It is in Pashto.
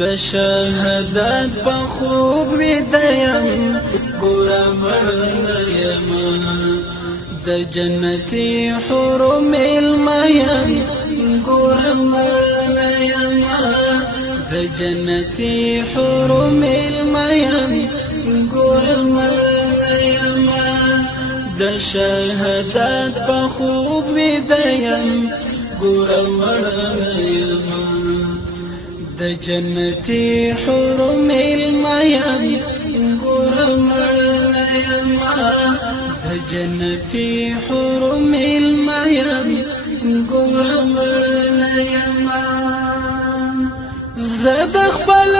د شهادت په خوب ویدیم ګورم یم د جنتی حرم المیم ګورم یم د جنتی حرم المیم ګورم یم د شهادت په خوب ویدیم ګورم یم د جنتی حرم المیم ګورم یم د جنتی حرم المیم ګورم یم زه د خپل